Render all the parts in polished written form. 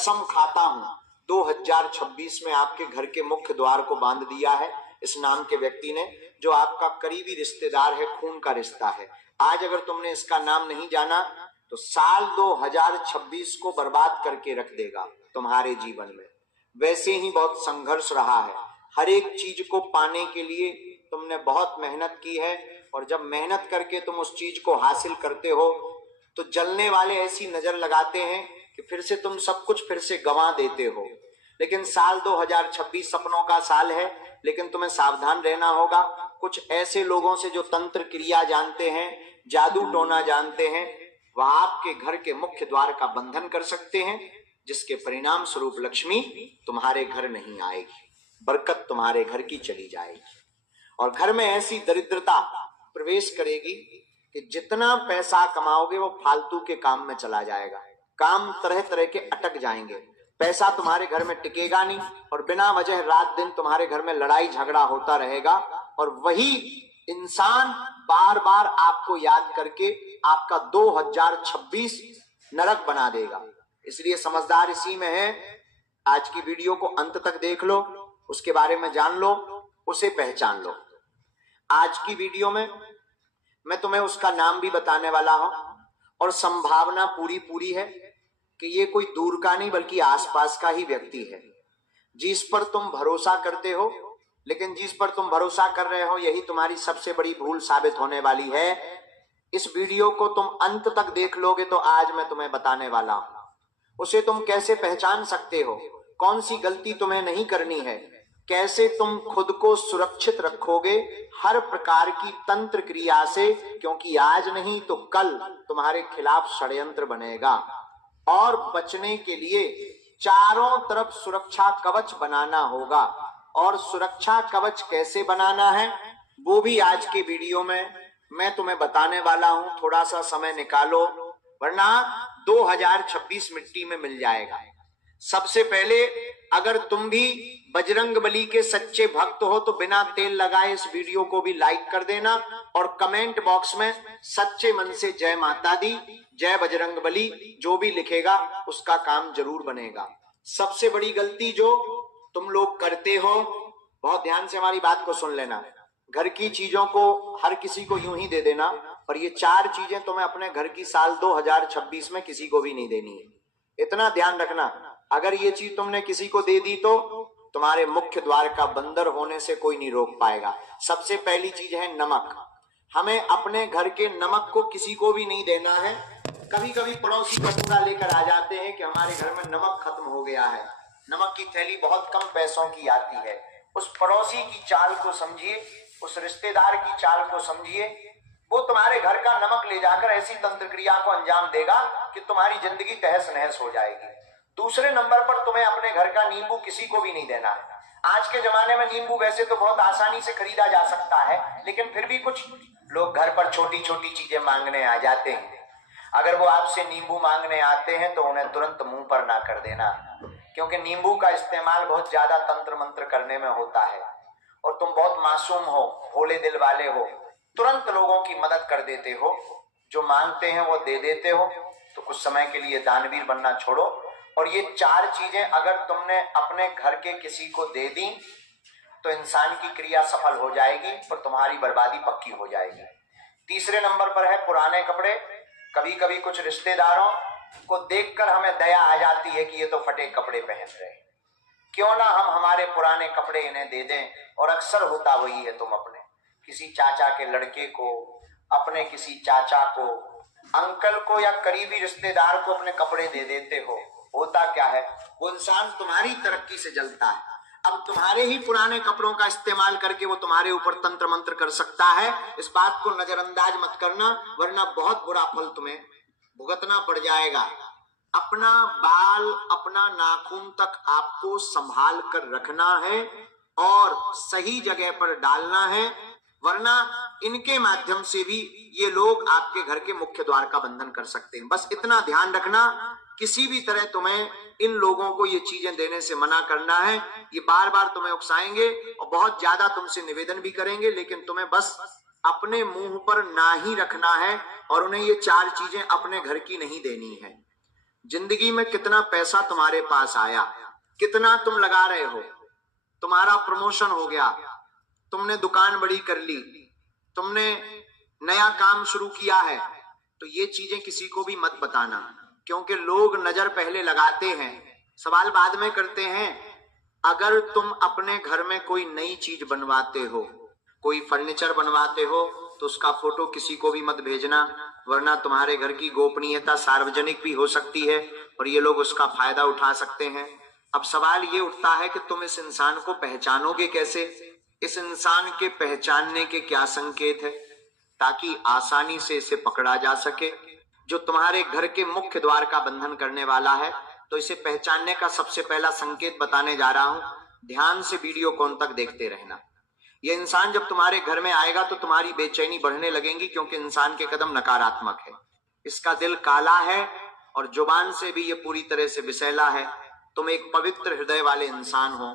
कसम खाता हूं 2026 में आपके घर के मुख्य द्वार को बांध दिया है इस नाम के व्यक्ति ने, जो आपका करीबी रिश्तेदार है, खून का रिश्ता है। आज अगर तुमने इसका नाम नहीं जाना तो साल 2026 को बर्बाद करके रख देगा तुम्हारे जीवन में। वैसे ही बहुत संघर्ष रहा है, हर एक चीज को पाने के लिए तुमने बहुत मेहनत की है, और जब मेहनत करके तुम उस चीज को हासिल करते हो तो जलने वाले ऐसी नजर लगाते हैं कि फिर से तुम सब कुछ फिर से गंवा देते हो। लेकिन साल 2026 सपनों का साल है, लेकिन तुम्हें सावधान रहना होगा। कुछ ऐसे लोगों से जो तंत्र क्रिया जानते हैं, जादू टोना जानते हैं, वह आपके घर के मुख्य द्वार का बंधन कर सकते हैं, जिसके परिणाम स्वरूप लक्ष्मी तुम्हारे घर नहीं आएगी, बरकत तुम्हारे घर की चली जाएगी, और घर में ऐसी दरिद्रता प्रवेश करेगी कि जितना पैसा कमाओगे वो फालतू के काम में चला जाएगा। काम तरह तरह के अटक जाएंगे, पैसा तुम्हारे घर में टिकेगा नहीं, और बिना वजह रात दिन तुम्हारे घर में लड़ाई झगड़ा होता रहेगा, और वही इंसान बार बार आपको याद करके आपका 2026 नरक बना देगा। इसलिए समझदार इसी में है, आज की वीडियो को अंत तक देख लो, उसके बारे में जान लो, उसे पहचान लो। आज की वीडियो में मैं तुम्हें उसका नाम भी बताने वाला हूं, और संभावना पूरी है कि ये कोई दूर का नहीं बल्कि आसपास का ही व्यक्ति है, जिस पर तुम भरोसा करते हो। लेकिन जिस पर तुम भरोसा कर रहे हो यही तुम्हारी सबसे बड़ी भूल साबित होने वाली है। इस वीडियो को तुम अंत तक देख लोगे तो आज मैं तुम्हें बताने वाला हूं उसे तुम कैसे पहचान सकते हो, कौन सी गलती तुम्हें नहीं करनी है, कैसे तुम खुद को सुरक्षित रखोगे हर प्रकार की तंत्र क्रिया से, क्योंकि आज नहीं तो कल तुम्हारे खिलाफ षड्यंत्र बनेगा। और बचने के लिए चारों तरफ सुरक्षा कवच बनाना होगा, और सुरक्षा कवच कैसे बनाना है वो भी आज के वीडियो में मैं तुम्हें बताने वाला हूं। थोड़ा सा समय निकालो, वरना 2026 मिट्टी में मिल जाएगा। सबसे पहले अगर तुम भी बजरंगबली के सच्चे भक्त हो तो बिना तेल लगाए इस वीडियो को भी लाइक कर देना, और कमेंट बॉक्स में सच्चे मन से जय माता दी, जय बजरंगबली जो भी लिखेगा उसका काम जरूर बनेगा। सबसे बड़ी गलती जो तुम लोग करते हो, बहुत ध्यान से हमारी बात को सुन लेना, घर की चीजों को हर किसी को यूं ही दे देना, और ये 4 चीजें तुम्हें अपने घर की साल 2026 में किसी को भी नहीं देनी है। इतना ध्यान रखना, अगर ये चीज तुमने किसी को दे दी तो तुम्हारे मुख्य द्वार का बंदर होने से कोई नहीं रोक पाएगा। सबसे पहली चीज है नमक। हमें अपने घर के नमक को किसी को भी नहीं देना है। कभी कभी पड़ोसी कटोरा लेकर आ जाते हैं कि हमारे घर में नमक खत्म हो गया है, नमक की थैली बहुत कम पैसों की आती है। उस पड़ोसी की चाल को समझिए, उस रिश्तेदार की चाल को समझिए, वो तुम्हारे घर का नमक ले जाकर ऐसी तंत्र क्रिया को अंजाम देगा कि तुम्हारी जिंदगी तहस नहस हो जाएगी। दूसरे नंबर पर तुम्हें अपने घर का नींबू किसी को भी नहीं देना है। आज के जमाने में नींबू वैसे तो बहुत आसानी से खरीदा जा सकता है, लेकिन फिर भी कुछ लोग घर पर छोटी छोटी चीजें मांगने आ जाते हैं। अगर वो आपसे नींबू मांगने आते हैं तो उन्हें तुरंत मुंह पर ना कर देना, क्योंकि नींबू का इस्तेमाल बहुत ज्यादा तंत्र मंत्र करने में होता है, और तुम बहुत मासूम हो, भोले दिल वाले हो, तुरंत लोगों की मदद कर देते हो, जो मांगते हैं वो दे देते हो। तो कुछ समय के लिए दानवीर बनना छोड़ो, और ये 4 चीजें अगर तुमने अपने घर के किसी को दे दी तो इंसान की क्रिया सफल हो जाएगी और तुम्हारी बर्बादी पक्की हो जाएगी। तीसरे नंबर पर है पुराने कपड़े। कभी कभी कुछ रिश्तेदारों को देखकर हमें दया आ जाती है कि ये तो फटे कपड़े पहन रहे हैं, क्यों ना हम हमारे पुराने कपड़े इन्हें दे दें। और अक्सर होता वही है, तुम अपने किसी चाचा के लड़के को, अपने किसी चाचा को, अंकल को या करीबी रिश्तेदार को अपने कपड़े दे देते हो। होता क्या है, वो इंसान तुम्हारी तरक्की से जलता है। अब तुम्हारे ही पुराने कपड़ों का इस्तेमाल करके वो तुम्हारे ऊपर तंत्र मंत्र कर सकता है। इस बात को नजरअंदाज मत करना, वरना बहुत बुरा फल तुम्हें भुगतना पड़ जाएगा। अपना बाल, अपना नाखून तक आपको संभाल कर रखना है और सही जगह पर डालना है, वरना इनके माध्यम से भी ये लोग आपके घर के मुख्य द्वार का बंधन कर सकते हैं। बस इतना ध्यान रखना, किसी भी तरह तुम्हें इन लोगों को ये चीजें देने से मना करना है। ये बार बार तुम्हें उकसाएंगे और बहुत ज्यादा तुमसे निवेदन भी करेंगे, लेकिन तुम्हें बस अपने मुंह पर ना ही रखना है और उन्हें ये 4 चीजें अपने घर की नहीं देनी है। जिंदगी में कितना पैसा तुम्हारे पास आया, कितना तुम लगा रहे हो, तुम्हारा प्रमोशन हो गया, तुमने दुकान बड़ी कर ली, तुमने नया काम शुरू किया है, तो ये चीजें किसी को भी मत बताना, क्योंकि लोग नजर पहले लगाते हैं, सवाल बाद में करते हैं। अगर तुम अपने घर में कोई नई चीज बनवाते हो, कोई फर्नीचर बनवाते हो, तो उसका फोटो किसी को भी मत भेजना, वरना तुम्हारे घर की गोपनीयता सार्वजनिक भी हो सकती है और ये लोग उसका फायदा उठा सकते हैं। अब सवाल ये उठता है कि तुम इस इंसान को पहचानोगे कैसे, इस इंसान के पहचानने के क्या संकेत है, ताकि आसानी से इसे पकड़ा जा सके। जो तुम्हारे घर के मुख्य द्वार का बंधन करने वाला है, तो इसे पहचानने का सबसे पहला संकेत बताने जा रहा हूं, ध्यान से वीडियो कौन तक देखते रहना। यह इंसान जब तुम्हारे घर में आएगा तो तुम्हारी बेचैनी बढ़ने लगेगी, क्योंकि इंसान के कदम नकारात्मक है, इसका दिल काला है और जुबान से भी यह पूरी तरह से विषैला है। तुम एक पवित्र हृदय वाले इंसान हो,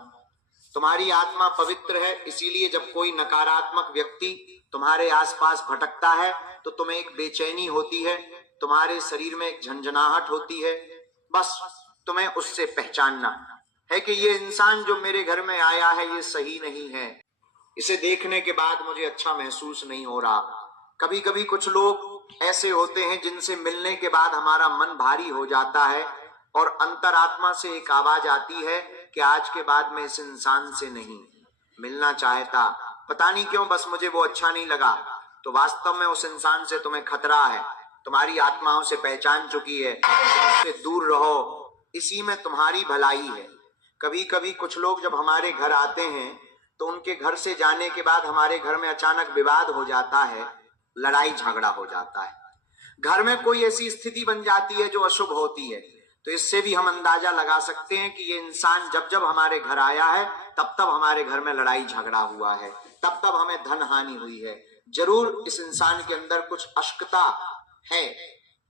तुम्हारी आत्मा पवित्र है, इसीलिए जब कोई नकारात्मक व्यक्ति तुम्हारे आसपास भटकता है तो तुम्हें एक बेचैनी होती है, तुम्हारे शरीर में एक झंझनाहट होती है। बस तुम्हें उससे पहचानना है कि ये इंसान जो मेरे घर में आया है ये सही नहीं है, इसे देखने के बाद मुझे अच्छा महसूस नहीं हो रहा। कभी कभी कुछ लोग ऐसे होते हैं जिनसे मिलने के बाद हमारा मन भारी हो जाता है और अंतरात्मा से एक आवाज आती है कि आज के बाद मैं इस इंसान से नहीं मिलना चाहता, पता नहीं क्यों, बस मुझे वो अच्छा नहीं लगा। तो वास्तव में उस इंसान से तुम्हें खतरा है, तुम्हारी आत्मा उसे पहचान चुकी है, उससे दूर रहो, इसी में तुम्हारी भलाई है। कभी कभी कुछ लोग जब हमारे घर आते हैं तो उनके घर से जाने के बाद हमारे घर में अचानक विवाद हो जाता है, लड़ाई झगड़ा हो जाता है, घर में कोई ऐसी स्थिति बन जाती है जो अशुभ होती है। तो इससे भी हम अंदाजा लगा सकते हैं कि ये इंसान जब जब हमारे घर आया है तब तब हमारे घर में लड़ाई झगड़ा हुआ है, तब तब हमें धन हानि हुई है। जरूर इस इंसान के अंदर कुछ अशुद्धता है,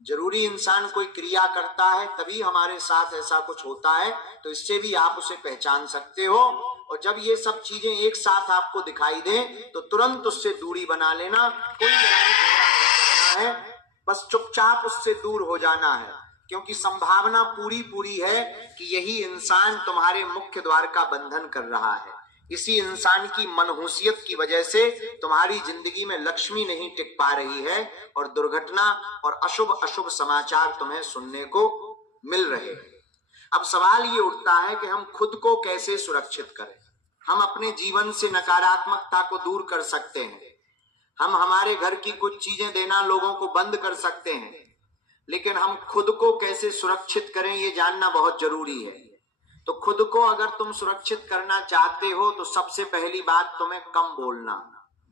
जरूरी इंसान कोई क्रिया करता है तभी हमारे साथ ऐसा कुछ होता है, तो इससे भी आप उसे पहचान सकते हो। और जब ये सब चीजें एक साथ आपको दिखाई दें तो तुरंत उससे दूरी बना लेना, कोई लड़ाई झगड़ा नहीं करना है, बस चुपचाप उससे दूर हो जाना है, क्योंकि संभावना पूरी है कि यही इंसान तुम्हारे मुख्य द्वार का बंधन कर रहा है। इसी इंसान की मनहूसियत की वजह से तुम्हारी जिंदगी में लक्ष्मी नहीं टिक पा रही है और दुर्घटना और अशुभ अशुभ समाचार तुम्हें सुनने को मिल रहे हैं। अब सवाल ये उठता है कि हम खुद को कैसे सुरक्षित करें। हम अपने जीवन से नकारात्मकता को दूर कर सकते हैं, हम हमारे घर की कुछ चीजें देना लोगों को बंद कर सकते हैं, लेकिन हम खुद को कैसे सुरक्षित करें ये जानना बहुत जरूरी है। तो खुद को अगर तुम सुरक्षित करना चाहते हो तो सबसे पहली बात, तुम्हें कम बोलना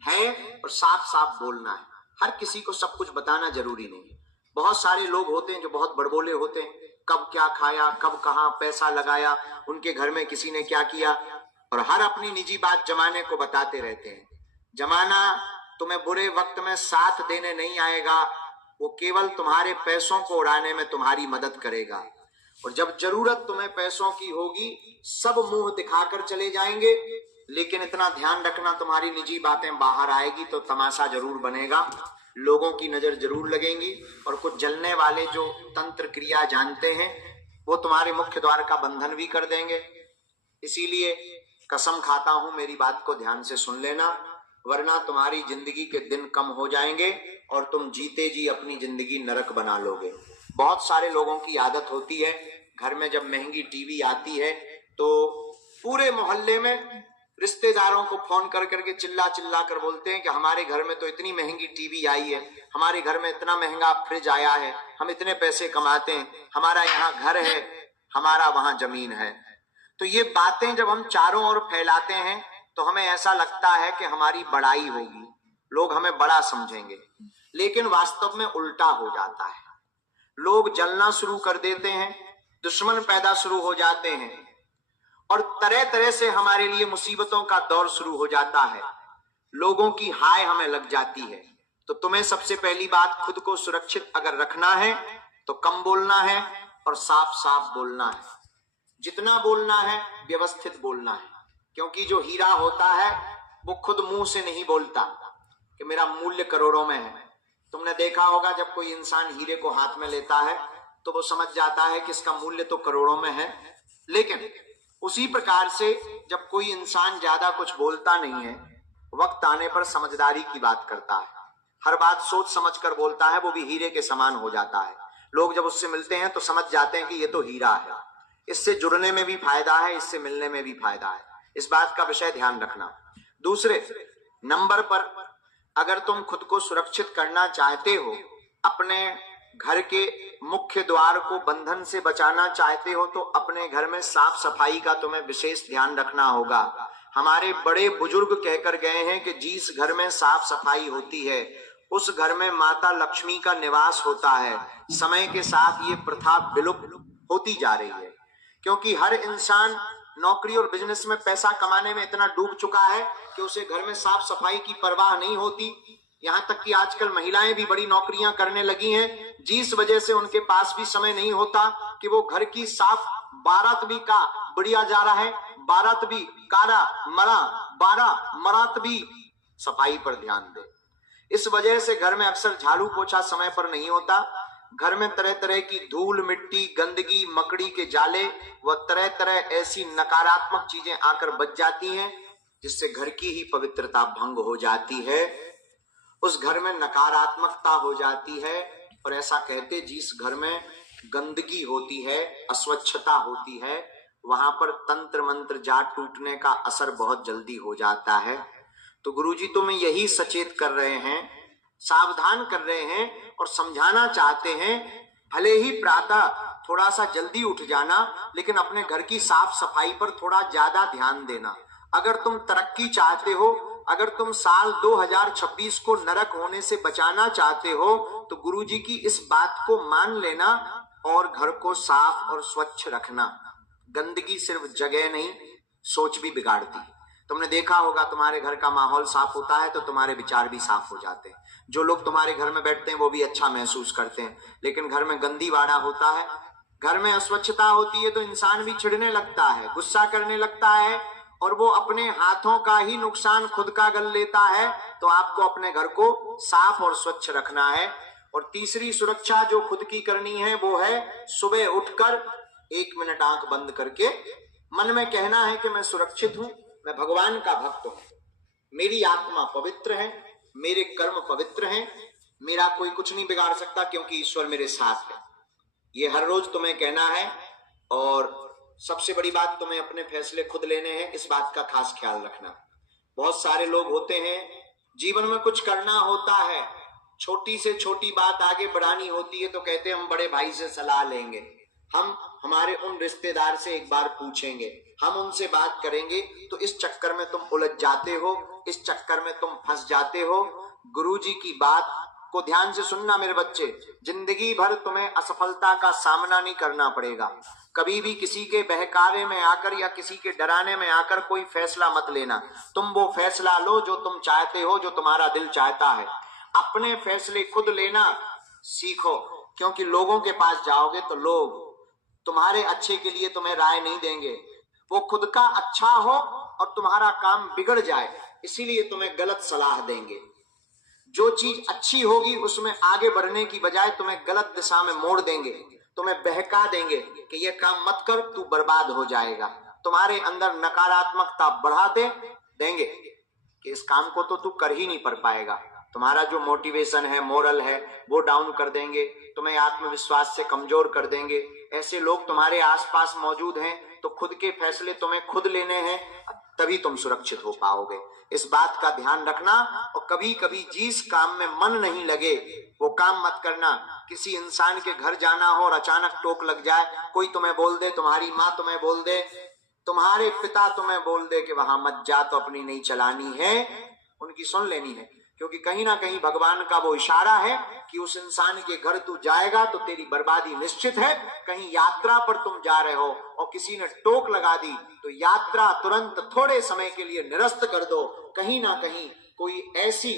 है और साफ साफ बोलना है। हर किसी को सब कुछ बताना जरूरी नहीं। बहुत सारे लोग होते हैं जो बहुत बड़बोले होते हैं, कब क्या खाया, कब कहाँ पैसा लगाया, उनके घर में किसी ने क्या किया, और हर अपनी निजी बात जमाने को बताते रहते हैं। जमाना तुम्हें बुरे वक्त में साथ देने नहीं आएगा, वो केवल तुम्हारे पैसों को उड़ाने में तुम्हारी मदद करेगा। और जब जरूरत तुम्हें पैसों की होगी सब मुंह दिखाकर चले जाएंगे, लेकिन इतना ध्यान रखना तुम्हारी निजी बातें बाहर आएगी तो तमाशा जरूर बनेगा, लोगों की नजर जरूर लगेंगी, और कुछ जलने वाले जो तंत्र क्रिया जानते हैं वो तुम्हारे मुख्य द्वार का बंधन भी कर देंगे। इसीलिए कसम खाता हूं, मेरी बात को ध्यान से सुन लेना, वरना तुम्हारी जिंदगी के दिन कम हो जाएंगे और तुम जीते जी अपनी जिंदगी नरक बना लोगे। बहुत सारे लोगों की आदत होती है, घर में जब महंगी टीवी आती है तो पूरे मोहल्ले में रिश्तेदारों को फोन कर करके चिल्ला चिल्ला कर बोलते हैं कि हमारे घर में तो इतनी महंगी टीवी आई है, हमारे घर में इतना महंगा फ्रिज आया है, हम इतने पैसे कमाते हैं, हमारा यहाँ घर है, हमारा वहां जमीन है। तो ये बातें जब हम चारों ओर फैलाते हैं तो हमें ऐसा लगता है कि हमारी बड़ाई होगी, लोग हमें बड़ा समझेंगे, लेकिन वास्तव में उल्टा हो जाता है। लोग जलना शुरू कर देते हैं, दुश्मन पैदा शुरू हो जाते हैं और तरह तरह से हमारे लिए मुसीबतों का दौर शुरू हो जाता है, लोगों की हाय हमें लग जाती है। तो तुम्हें सबसे पहली बात, खुद को सुरक्षित अगर रखना है तो कम बोलना है और साफ साफ बोलना है। जितना बोलना है व्यवस्थित बोलना है, क्योंकि जो हीरा होता है वो खुद मुंह से नहीं बोलता कि मेरा मूल्य करोड़ों में है। तुमने देखा होगा जब कोई इंसान हीरे को हाथ में लेता है तो वो समझ जाता है कि इसका मूल्य तो करोड़ों में है। लेकिन उसी प्रकार से जब कोई इंसान ज्यादा कुछ बोलता नहीं है, वक्त आने पर समझदारी की बात करता है, हर बात सोच समझ कर बोलता है, वो भी हीरे के समान हो जाता है। लोग जब उससे मिलते हैं तो समझ जाते हैं कि ये तो हीरा है, इससे जुड़ने में भी फायदा है, इससे मिलने में भी फायदा है। इस बात का विषय ध्यान रखना। दूसरे नंबर पर, अगर तुम खुद को सुरक्षित करना चाहते हो, अपने घर के मुख्य द्वार को बंधन से बचाना चाहते हो, तो अपने घर में साफ सफाई का तुम्हें विशेष ध्यान रखना होगा। हमारे बड़े बुजुर्ग कहकर गए हैं कि जिस घर में साफ सफाई होती है उस घर में माता लक्ष्मी का निवास होता है। समय के साथ ये प्रथा विलुप्त होती जा रही है, क्योंकि हर इंसान नौकरी और बिजनेस में पैसा कमाने में इतना डूब चुका है कि उसे घर में साफ सफाई की परवाह नहीं होती। यहां तक कि आजकल महिलाएं भी बड़ी नौकरियां करने लगी हैं, जिस वजह से उनके पास भी समय नहीं होता कि वो घर की साफ 12 भी का बढ़िया जा रहा है, 12 भी कारा मरा 12 मरात भी सफाई पर ध्यान दे। इस वजह से घर में अक्सर झाड़ू पोछा समय पर नहीं होता। घर में तरह तरह की धूल मिट्टी गंदगी मकड़ी के जाले व तरह तरह ऐसी नकारात्मक चीजें आकर बच जाती हैं, जिससे घर की ही पवित्रता भंग हो जाती है, उस घर में नकारात्मकता हो जाती है। और ऐसा कहते, जिस घर में गंदगी होती है, अस्वच्छता होती है, वहां पर तंत्र मंत्र जाट टूटने का असर बहुत जल्दी हो जाता है। तो गुरुजी तुम्हें यही सचेत कर रहे हैं, सावधान कर रहे हैं और समझाना चाहते हैं। भले ही प्रातः थोड़ा सा जल्दी उठ जाना, लेकिन अपने घर की साफ सफाई पर थोड़ा ज्यादा ध्यान देना। अगर तुम तरक्की चाहते हो, अगर तुम साल 2026 को नरक होने से बचाना चाहते हो, तो गुरुजी की इस बात को मान लेना और घर को साफ और स्वच्छ रखना। गंदगी सिर्फ जगह नहीं, सोच भी बिगाड़ती है। तुमने देखा होगा, तुम्हारे घर का माहौल साफ होता है तो तुम्हारे विचार भी साफ हो जाते हैं। जो लोग तुम्हारे घर में बैठते हैं वो भी अच्छा महसूस करते हैं। लेकिन घर में गंदी वाड़ा होता है, घर में अस्वच्छता होती है, तो इंसान भी चिढ़ने लगता है, गुस्सा करने लगता है और वो अपने हाथों का ही नुकसान खुद का गल लेता है। तो आपको अपने घर को साफ और स्वच्छ रखना है। और तीसरी सुरक्षा जो खुद की करनी है वो है सुबह उठकर 1 मिनट आंख बंद करके मन में कहना है कि मैं सुरक्षित हूं, मैं भगवान का भक्त हूं, मेरी आत्मा पवित्र है, मेरे कर्म पवित्र हैं, मेरा कोई कुछ नहीं बिगाड़ सकता क्योंकि ईश्वर मेरे साथ है। ये हर रोज तुम्हें कहना है। और सबसे बड़ी बात, तुम्हें अपने फैसले खुद लेने हैं, इस बात का खास ख्याल रखना। बहुत सारे लोग होते हैं, जीवन में कुछ करना होता है, छोटी से छोटी बात आगे बढ़ानी होती है तो कहते हैं हम बड़े भाई से सलाह लेंगे, हम हमारे उन रिश्तेदार से एक बार पूछेंगे, हम उनसे बात करेंगे। तो इस चक्कर में तुम उलझ जाते हो, इस चक्कर में तुम फंस जाते हो। गुरुजी की बात को ध्यान से सुनना मेरे बच्चे, जिंदगी भर तुम्हें असफलता का सामना नहीं करना पड़ेगा। कभी भी किसी के बहकावे में आकर या किसी के डराने में आकर कोई फैसला मत लेना। तुम वो फैसला लो जो तुम चाहते हो, जो तुम्हारा दिल चाहता है। अपने फैसले खुद लेना सीखो, क्योंकि लोगों के पास जाओगे तो लोग तुम्हारे अच्छे के लिए तुम्हें राय नहीं देंगे। वो खुद का अच्छा हो और तुम्हारा काम बिगड़ जाए इसीलिए तुम्हें गलत सलाह देंगे। जो चीज अच्छी होगी उसमें आगे बढ़ने की बजाय तुम्हें गलत दिशा में मोड़ देंगे, तुम्हें बहका देंगे कि ये काम मत कर, तू बर्बाद हो जाएगा। तुम्हारे अंदर नकारात्मकता बढ़ाते देंगे कि इस काम को तो तू कर ही नहीं कर पाएगा। तुम्हारा जो मोटिवेशन है, मोरल है, वो डाउन कर देंगे, तुम्हें आत्मविश्वास से कमजोर कर देंगे। ऐसे लोग तुम्हारे आसपास मौजूद हैं, तो खुद के फैसले तुम्हें खुद लेने हैं, तभी तुम सुरक्षित हो पाओगे। इस बात का ध्यान रखना। और कभी कभी जिस काम में मन नहीं लगे वो काम मत करना। किसी इंसान के घर जाना हो और अचानक टोक लग जाए, कोई तुम्हें बोल दे, तुम्हारी माँ तुम्हें बोल दे, तुम्हारे पिता तुम्हें बोल दे कि वहां मत जा, तो अपनी नहीं चलानी है, उनकी सुन लेनी है। क्योंकि कहीं ना कहीं भगवान का वो इशारा है कि उस इंसान के घर तू जाएगा तो तेरी बर्बादी निश्चित है। कहीं यात्रा पर तुम जा रहे हो और किसी ने टोक लगा दी तो यात्रा तुरंत थोड़े समय के लिए निरस्त कर दो। कहीं ना कहीं कोई ऐसी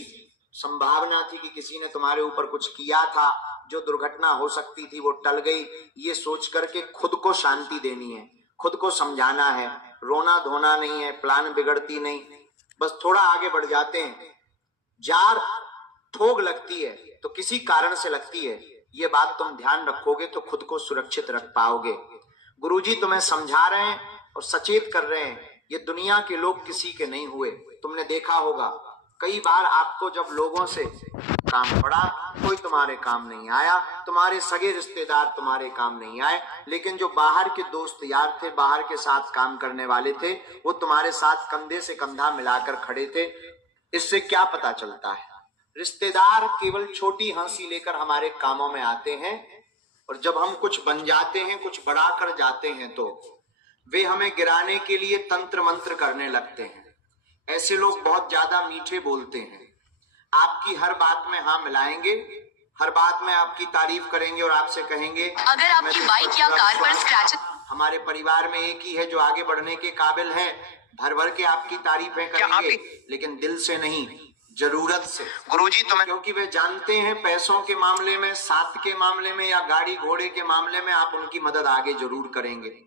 संभावना थी कि किसी ने तुम्हारे ऊपर कुछ किया था, जो दुर्घटना हो सकती थी वो टल गई। ये सोच करके खुद को शांति देनी है, खुद को समझाना है, रोना धोना नहीं है, प्लान बिगड़ती नहीं, बस थोड़ा आगे बढ़ जाते हैं। जार ठोक लगती है तो किसी कारण से लगती है, ये बात तुम ध्यान रखोगे तो खुद को सुरक्षित रख पाओगे। गुरुजी तुम्हें समझा रहे हैं और सचेत कर रहे हैं, ये दुनिया के लोग किसी के नहीं हुए। तुमने देखा होगा कई बार आपको जब लोगों से काम पड़ा, कोई तुम्हारे काम नहीं आया, तुम्हारे सगे रिश्तेदार तुम्हारे काम नहीं आए, लेकिन जो बाहर के दोस्त यार थे, बाहर के साथ काम करने वाले थे, वो तुम्हारे साथ कंधे से कंधा मिलाकर खड़े थे। इससे क्या पता चलता है? रिश्तेदार केवल छोटी हंसी लेकर हमारे कामों में आते हैं, और जब हम कुछ बन जाते हैं, कुछ बड़ा कर जाते हैं, तो वे हमें गिराने के लिए तंत्र मंत्र करने लगते हैं। ऐसे लोग बहुत ज्यादा मीठे बोलते हैं, आपकी हर बात में हाँ मिलाएंगे, हर बात में आपकी तारीफ करेंगे और आपसे कहेंगे अगर आपकी बाइक या कार पर स्क्रैच, हमारे परिवार में एक ही है जो आगे बढ़ने के काबिल है, भर भर के आपकी तारीफें करेंगे, लेकिन दिल से नहीं, जरूरत से। गुरुजी तुम्हें, क्योंकि वे जानते हैं पैसों के मामले में, साथ के मामले में या गाड़ी घोड़े के मामले में आप उनकी मदद आगे जरूर करेंगे।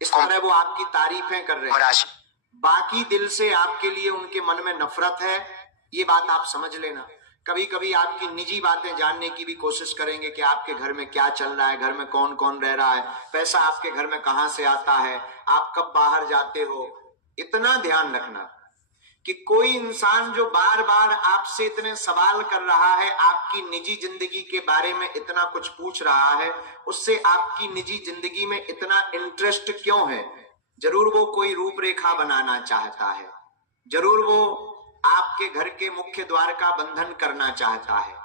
इस तरह वो आपकी तारीफें कर रहे हैं, बाकी दिल से आपके लिए उनके मन में नफरत है। ये बात आप समझ लेना। कभी कभी आपकी निजी बातें जानने की भी कोशिश करेंगे कि आपके घर में क्या चल रहा है, घर में कौन कौन रह रहा है, पैसा आपके घर में कहां से आता है, आप कब बाहर जाते हो। इतना ध्यान रखना कि कोई इंसान जो बार बार आपसे इतने सवाल कर रहा है, आपकी निजी जिंदगी के बारे में इतना कुछ पूछ रहा है, उससे आपकी निजी जिंदगी में इतना इंटरेस्ट क्यों है? जरूर वो कोई रूपरेखा बनाना चाहता है, जरूर वो आपके घर के मुख्य द्वार का बंधन करना चाहता है,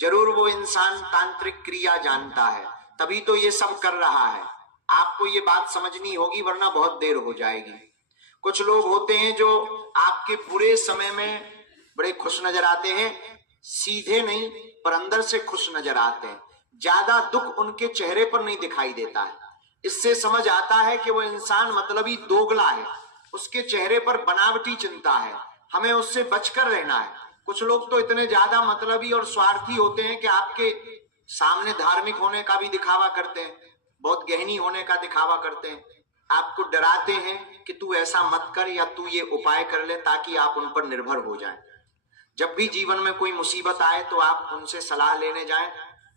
जरूर वो इंसान तांत्रिक क्रिया जानता है, तभी तो ये सब कर रहा है। आपको ये बात समझनी होगी, वरना बहुत देर हो जाएगी। कुछ लोग होते हैं जो आपके बुरे समय में बड़े खुश नजर आते हैं, सीधे नहीं पर अंदर से खुश नजर आते हैं, ज्यादा दुख उनके चेहरे पर नहीं दिखाई देता है। इससे समझ आता है कि वो इंसान मतलबी दोगला है, उसके चेहरे पर बनावटी चिंता है, हमें उससे बचकर रहना है। कुछ लोग तो इतने ज्यादा मतलबी और स्वार्थी होते हैं कि आपके सामने धार्मिक होने का भी दिखावा करते हैं, बहुत गहनी होने का दिखावा करते हैं, आपको डराते हैं कि तू ऐसा मत कर या तू ये उपाय कर ले, ताकि आप उन पर निर्भर हो जाएं। जब भी जीवन में कोई मुसीबत आए तो आप उनसे सलाह लेने जाएं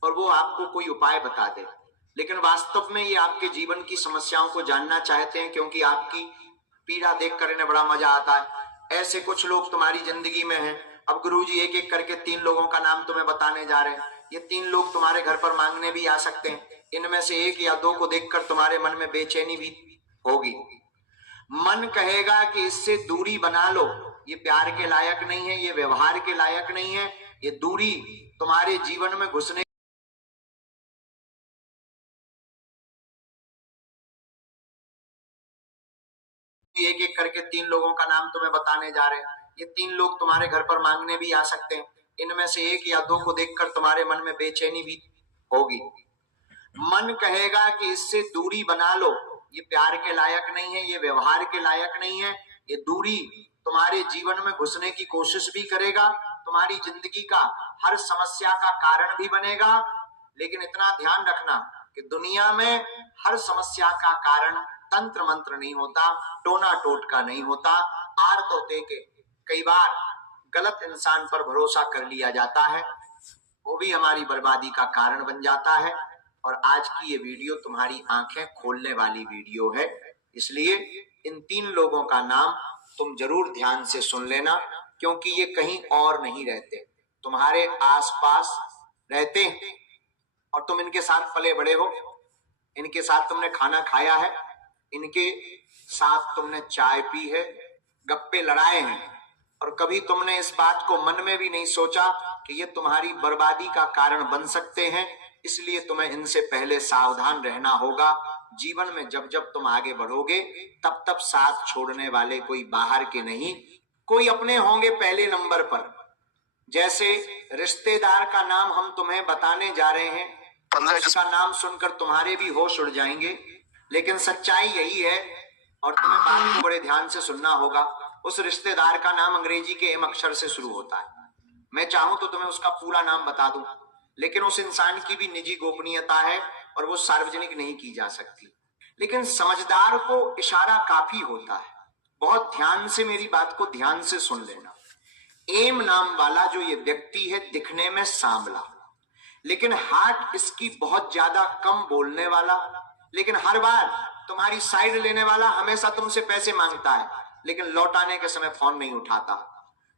और वो आपको कोई उपाय बता दे, लेकिन वास्तव में ये आपके जीवन की समस्याओं को जानना चाहते हैं, क्योंकि आपकी पीड़ा देखकर इन्हें बड़ा मजा आता है। ऐसे कुछ लोग तुम्हारी जिंदगी में हैं। अब गुरुजी एक एक करके 3 लोगों का नाम तुम्हें बताने जा रहे हैं। ये 3 लोग तुम्हारे घर पर मांगने भी आ सकते हैं। इनमें से 1 या 2 को देखकर तुम्हारे मन में बेचैनी भी होगी। मन कहेगा कि इससे दूरी बना लो, ये प्यार के लायक नहीं है, ये व्यवहार के लायक नहीं है, ये दूरी तुम्हारे जीवन में घुसने। एक एक करके 3 लोगों का नाम तुम्हें बताने जा रहे हैं। ये 3 लोग तुम्हारे घर पर मांगने भी आ सकते हैं। इनमें से 1 या 2 को देखकर तुम्हारे मन में बेचैनी भी होगी। मन कहेगा कि इससे दूरी बना लो, ये प्यार के लायक नहीं है, ये व्यवहार के लायक नहीं है, ये दूरी तुम्हारे जीवन में घुसने की कोशिश भी करेगा, तुम्हारी जिंदगी का हर समस्या का कारण भी बनेगा। लेकिन इतना ध्यान रखना कि दुनिया में हर समस्या का कारण तंत्र मंत्र नहीं होता, टोना टोटका नहीं होता, आर तोते के कई बार गलत इंसान पर भरोसा कर लिया जाता है, वो भी हमारी बर्बादी का कारण बन जाता है। और आज की ये वीडियो तुम्हारी आंखें खोलने वाली वीडियो है, इसलिए इन 3 लोगों का नाम तुम जरूर ध्यान से सुन लेना, क्योंकि ये कहीं और नहीं रहते, तुम्हारे आसपास रहते हैं और तुम इनके साथ पले बड़े हो, इनके साथ तुमने खाना खाया है, इनके साथ तुमने चाय पी है, गप्पे लड़ाए हैं, और कभी तुमने इस बात को मन में भी नहीं सोचा कि ये तुम्हारी बर्बादी का कारण बन सकते हैं। इसलिए तुम्हें इनसे पहले सावधान रहना होगा। जीवन में जब जब तुम आगे बढ़ोगे, तब तब साथ छोड़ने वाले कोई बाहर के नहीं, कोई अपने होंगे पहले नंबर पर। जैसे रिश्तेदार का नाम हम तुम्हें बताने जा रहे हैं, उसका नाम सुनकर तुम्हारे भी होश उड़ जाएंगे, लेकिन सच्चाई यही है और तुम्हें बात को बड़े ध्यान से सुनना होगा। उस रिश्तेदार का नाम अंग्रेजी के एम अक्षर से शुरू होता है। मैं चाहूं तो तुम्हें उसका पूरा नाम बता दूं, लेकिन उस इंसान की भी निजी गोपनीयता है और वो सार्वजनिक नहीं की जा सकती। लेकिन समझदार को इशारा काफी होता है। बहुत ध्यान से मेरी बात को ध्यान से सुन लेना। एम नाम वाला जो ये व्यक्ति है, दिखने में सांवला, लेकिन हार्ट इसकी बहुत ज्यादा कम बोलने वाला, लेकिन हर बार तुम्हारी साइड लेने वाला, हमेशा तुमसे पैसे मांगता है लेकिन लौटाने के समय फोन नहीं उठाता।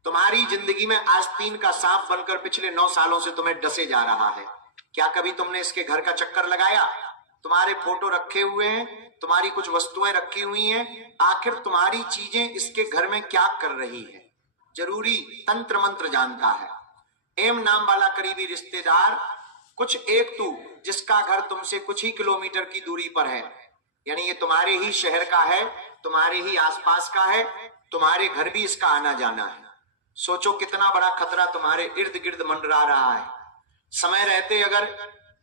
तुम्हारी जिंदगी में आस्तीन का सांप बनकर पिछले 9 सालों से तुम्हें डसे जा रहा है। क्या कभी तुमने इसके घर का चक्कर लगाया? तुम्हारे फोटो रखे हुए हैं, तुम्हारी कुछ वस्तुएं रखी हुई हैं, आखिर तुम्हारी चीजें इसके घर में क्या कर रही है? जरूरी तंत्र मंत्र जानता है। एम नाम वाला करीबी रिश्तेदार, कुछ एक तू, जिसका घर तुमसे कुछ ही किलोमीटर की दूरी पर है, यानी ये तुम्हारे ही शहर का है, तुम्हारे ही आसपास का है, तुम्हारे घर भी इसका आना जाना है। सोचो कितना बड़ा खतरा तुम्हारे इर्द गिर्द मंडरा रहा है। समय रहते अगर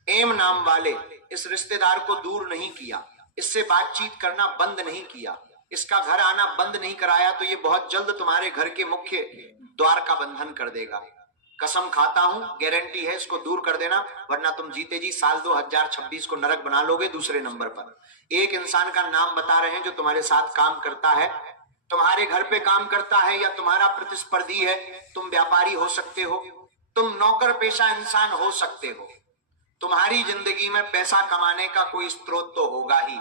एम नाम वाले इस रिश्तेदार को दूर नहीं किया, इससे बातचीत करना बंद नहीं किया, इसका घर आना बंद नहीं कराया, तो ये बहुत जल्द तुम्हारे घर के मुख्य द्वार का बंधन कर देगा। कसम खाता हूं, गारंटी है, इसको दूर कर देना, वरना तुम जीते जी साल 2026 को नरक बना लोगे। दूसरे नंबर पर एक इंसान का नाम बता रहे हैं जो तुम्हारे साथ काम करता है, तुम्हारे घर पे काम करता है, या तुम्हारा प्रतिस्पर्धी है। तुम व्यापारी हो सकते हो, तुम नौकर पेशा इंसान हो सकते हो। तुम्हारी जिंदगी में पैसा कमाने का कोई स्रोत तो होगा ही,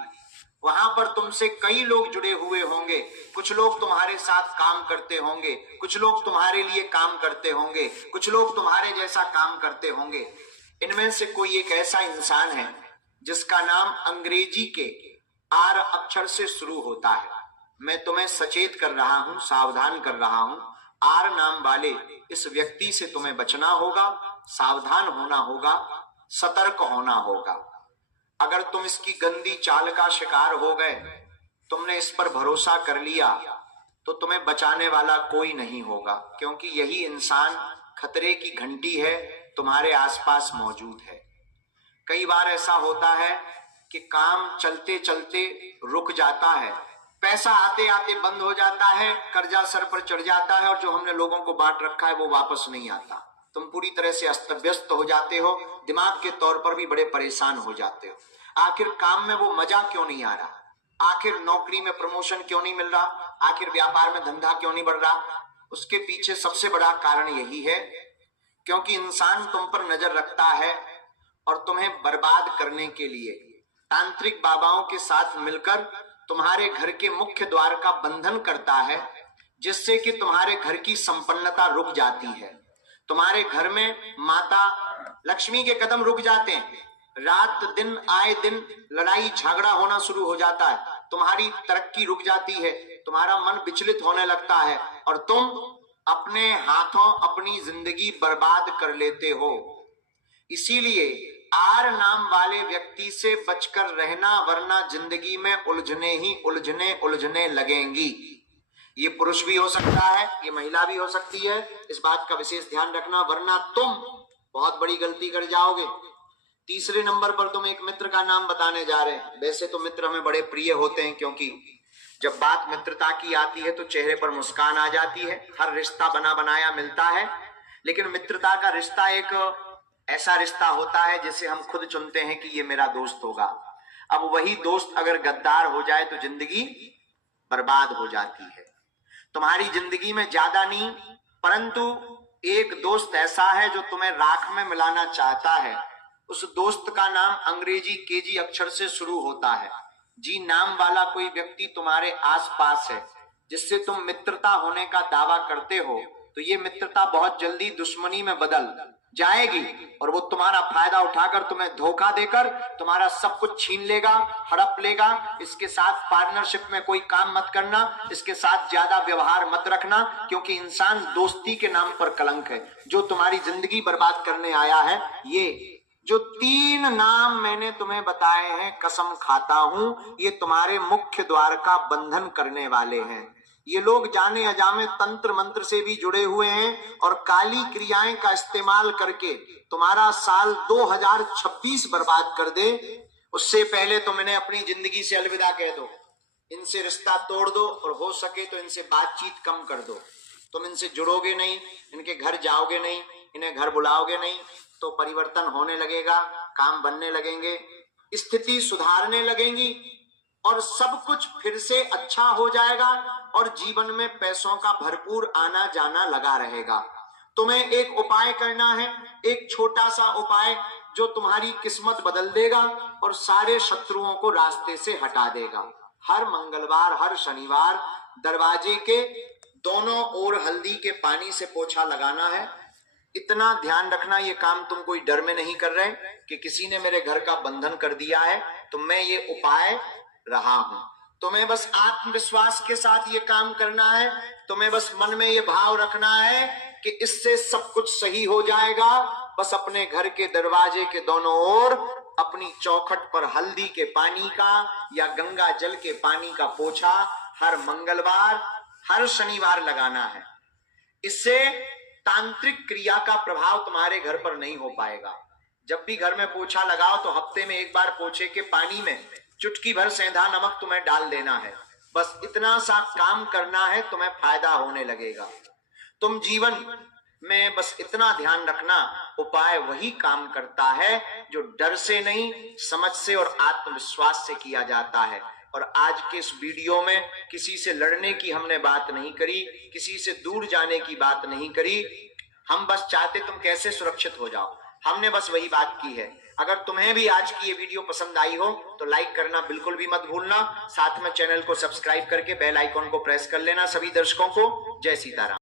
वहां पर तुमसे कई लोग जुड़े हुए होंगे, कुछ लोग तुम्हारे साथ काम करते होंगे, कुछ लोग तुम्हारे लिए काम करते होंगे, कुछ लोग तुम्हारे जैसा काम करते होंगे। इनमें से कोई एक ऐसा इंसान है जिसका नाम अंग्रेजी के आर अक्षर से शुरू होता है। मैं तुम्हें सचेत कर रहा हूं, सावधान कर रहा हूं। आर नाम वाले इस व्यक्ति से तुम्हें बचना होगा, सावधान होना होगा, सतर्क होना होगा। अगर तुम इसकी गंदी चाल का शिकार हो गए, तुमने इस पर भरोसा कर लिया, तो तुम्हें बचाने वाला कोई नहीं होगा, क्योंकि यही इंसान खतरे की घंटी है, तुम्हारे आसपास मौजूद है। कई बार ऐसा होता है कि काम चलते चलते रुक जाता है, पैसा आते आते बंद हो जाता है, कर्जा सर पर चढ़ जाता है, और जो हमने लोगों को बांट रखा है वो वापस नहीं आता। तुम पूरी तरह से अस्त व्यस्त हो जाते हो, दिमाग के तौर पर भी बड़े परेशान हो जाते हो। आखिर काम में वो मजा क्यों नहीं आ रहा? आखिर नौकरी में प्रमोशन क्यों नहीं मिल रहा? आखिर व्यापार में धंधा क्यों नहीं बढ़ रहा? उसके पीछे सबसे बड़ा कारण यही है, क्योंकि इंसान तुम पर नजर रखता है और तुम्हें बर्बाद करने के लिए तांत्रिक बाबाओं के साथ मिलकर तुम्हारे घर के मुख्य द्वार का बंधन करता है, जिससे कि तुम्हारे घर की संपन्नता रुक जाती है। तुम्हारे घर में माता लक्ष्मी के कदम रुक जाते हैं, रात दिन आए दिन लड़ाई झगड़ा होना शुरू हो जाता है, तुम्हारी तरक्की रुक जाती है, तुम्हारा मन विचलित होने लगता है, और तुम अपने हाथों अपनी जिंदगी बर्बाद कर लेते हो। इसीलिए आर नाम वाले व्यक्ति से बचकर रहना, वरना जिंदगी में उलझने लगेंगी। ये पुरुष भी हो सकता है, ये महिला भी हो सकती है, इस बात का विशेष ध्यान रखना, वरना तुम बहुत बड़ी गलती कर जाओगे। तीसरे नंबर पर तुम एक मित्र का नाम बताने जा रहे हैं। वैसे तो मित्र हमें बड़े प्रिय होते हैं, क्योंकि जब बात मित्रता की आती है तो चेहरे पर मुस्कान आ जाती है, हर रिश्ता बना बनाया मिलता है। लेकिन मित्रता का रिश्ता एक ऐसा रिश्ता होता है जिसे हम खुद चुनते हैं कि ये मेरा दोस्त होगा। अब वही दोस्त अगर गद्दार हो जाए तो जिंदगी बर्बाद हो जाती है। तुम्हारी जिंदगी में ज्यादा नहीं, परंतु एक दोस्त ऐसा है जो तुम्हें राख में मिलाना चाहता है। उस दोस्त का नाम अंग्रेजी केजी अक्षर से शुरू होता है। जी नाम वाला कोई व्यक्ति तुम्हारे आसपास है, जिससे तुम मित्रता होने का दावा करते हो, तो ये मित्रता बहुत जल्दी दुश्मनी में बदल जाएगी, और वो तुम्हारा फायदा उठाकर तुम्हें धोखा देकर तुम्हारा सब कुछ छीन लेगा, हड़प लेगा। इसके साथ पार्टनरशिप में कोई काम मत करना, इसके साथ ज्यादा व्यवहार मत रखना, क्योंकि इंसान दोस्ती के नाम पर कलंक है, जो तुम्हारी जिंदगी बर्बाद करने आया है। ये जो 3 नाम मैंने तुम्हें बताए हैं, कसम खाता हूं, ये तुम्हारे मुख्य द्वार का बंधन करने वाले हैं। ये लोग जाने अजाने तंत्र मंत्र से भी जुड़े हुए हैं, और काली क्रियाएं का इस्तेमाल करके तुम्हारा साल 2026 बर्बाद कर दे। उससे पहले तुम इन्हें अपनी जिंदगी से अलविदा कह दो, इनसे रिश्ता तोड़ दो, और हो सके तो इनसे बातचीत कम कर दो। तुम इनसे जुड़ोगे नहीं, इनके घर जाओगे नहीं, इन्हें घर बुलाओगे नहीं, तो परिवर्तन होने लगेगा, काम बनने लगेंगे, स्थिति सुधारने लगेंगी, और सब कुछ फिर से अच्छा हो जाएगा, और जीवन में पैसों का भरपूर आना जाना लगा रहेगा। तुम्हें एक उपाय करना है, एक छोटा सा उपाय जो तुम्हारी किस्मत बदल देगा और सारे शत्रुओं को रास्ते से हटा देगा। हर मंगलवार, हर शनिवार दरवाजे के दोनों ओर हल्दी के पानी से पोछा लगाना है। इतना ध्यान रखना, ये काम तुम कोई डर में नहीं कर रहे कि किसी ने मेरे घर का बंधन कर दिया है तो मैं ये उपाय रहा हूं। तुम्हें बस आत्मविश्वास के साथ ये काम करना है। तुम्हें बस मन में ये भाव रखना है कि इससे सब कुछ सही हो जाएगा। बस अपने घर के दरवाजे के दोनों ओर अपनी चौखट पर हल्दी के पानी का या गंगा जल के पानी का पोछा हर मंगलवार, हर शनिवार लगाना है। इससे तांत्रिक क्रिया का प्रभाव तुम्हारे घर पर नहीं हो पाएगा। जब भी घर में पोछा लगाओ तो हफ्ते में एक बार पोछे के पानी में चुटकी भर सेंधा नमक तुम्हें डाल देना है। बस इतना सा काम करना है, तुम्हें फायदा होने लगेगा। तुम जीवन में बस इतना ध्यान रखना, उपाय वही काम करता है जो डर से नहीं, समझ से और आत्मविश्वास से किया जाता है। और आज के इस वीडियो में किसी से लड़ने की हमने बात नहीं करी, किसी से दूर जाने की बात नहीं करी। हम बस चाहते तुम कैसे सुरक्षित हो जाओ, हमने बस वही बात की है। अगर तुम्हें भी आज की ये वीडियो पसंद आई हो तो लाइक करना बिल्कुल भी मत भूलना। साथ में चैनल को सब्सक्राइब करके बेल आइकॉन को प्रेस कर लेना। सभी दर्शकों को जय सीताराम।